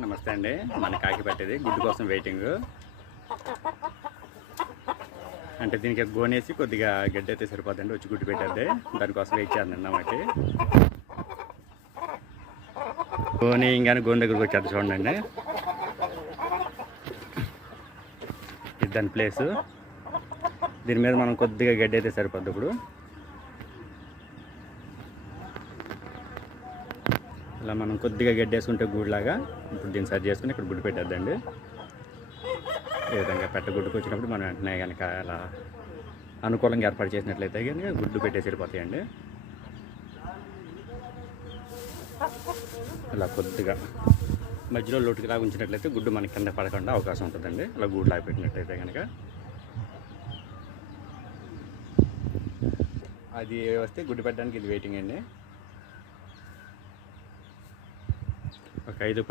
నమస్తే అండి. మన కాకి పెట్టేది గుడ్డు కోసం వెయిటింగ్. అంటే దీనికి గోనేసి కొద్దిగా గడ్డి అయితే సరిపోద్దండి, వచ్చి గుడ్డు పెట్టేద్ది. దానికోసం వెయిట్ చేద్దాం అన్నమాట. గోని ఇంకానే గోని దగ్గరకు వచ్చేది చూడండి. ఇది దాని ప్లేసు. దీని మీద మనం కొద్దిగా గడ్డి అయితే సరిపోద్ది. ఇప్పుడు ఇలా మనం కొద్దిగా గడ్డి వేసుకుంటే గూడులాగా ఇప్పుడు దీన్ని సరి చేసుకుని ఇక్కడ గుడ్డు పెట్టేద్దండి. ఈ విధంగా గుడ్డుకు వచ్చినప్పుడు మనం వెంటనే కనుక అలా అనుకూలంగా ఏర్పాటు చేసినట్లయితే కనుక గుడ్డు పెట్టేసి వెళ్ళిపోతాయండి. అలా కొద్దిగా మధ్యలో లోటుకులాగా ఉంచినట్లయితే గుడ్డు మనకి కింద పడకుండా అవకాశం ఉంటుందండి. అలా గూడులాగా పెట్టినట్లయితే కనుక అది వస్తే గుడ్డు పెట్టడానికి ఇది వెయిటింగ్ అండి. ఒక 5-10